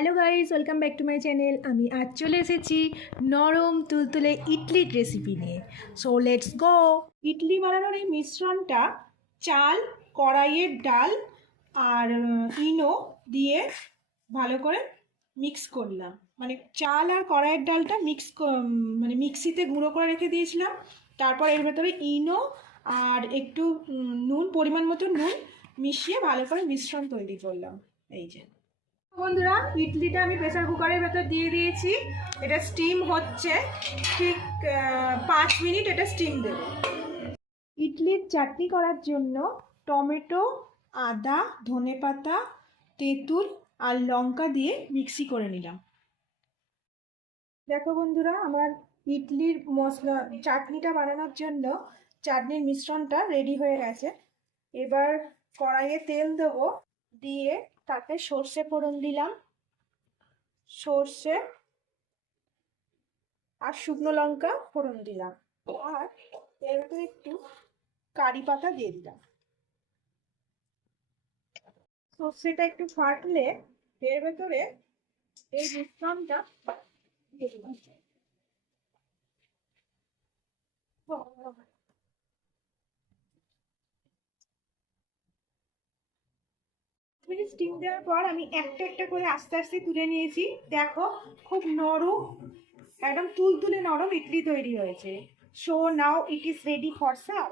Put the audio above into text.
Hello guys, welcome back to my channel. আমি আজ চলে এসেছি নরম তুলতুলে ইডলির রেসিপি নিয়ে। So let's go. ইডলি বানানোর এই মিশ্রণটা চাল, কড়াইয়ের ডাল আর ইনো দিয়ে ভালো করে মিক্স করলাম। মানে চাল আর কড়াইয়ের ডালটা মানে মিক্সিতে গুঁড়ো করে রেখে দিয়েছিলাম। তারপর এর ভেতরে ইনো আর একটু নুন, পরিমাণ মতো নুন মিশিয়ে ভালো করে মিশ্রণ তৈরি করলাম। এই যে বন্ধুরা, ইডলিটা আমি প্রেসার কুকারের ভেতর দিয়ে দিয়েছি। এটা স্টিম হচ্ছে, ঠিক 5 মিনিট এটা স্টিম দেবো। ইডলির চাটনি করার জন্য টমেটো, আদা, ধনেপাতা, তেঁতুল আর লঙ্কা দিয়ে মিক্সি করে নিলাম। দেখো বন্ধুরা, আমার ইডলির মশলা চাটনিটা বানানোর জন্য চাটনির মিশ্রণটা রেডি হয়ে গেছে। এবার কড়াইয়ে তেল দেবো, দিয়ে তাতে সর্ষে ফোড়ন দিলাম, সর্ষে আর শুকনো লঙ্কা ফোড়ন দিলাম, আর এর ভেতরে একটু কারি পাতা দিয়ে দিলাম। সর্ষেটা একটু ফাটলে এর ভেতরে এই মিশ্রণটা দিয়ে দিলাম। স্টিম দেওয়ার পর আমি একটা একটা করে আস্তে আস্তে তুলে নিয়েছি। দেখো, খুব নরম, একদম তুলতুলে নরম ইডলি তৈরি হয়েছে। So now it is ready for serve.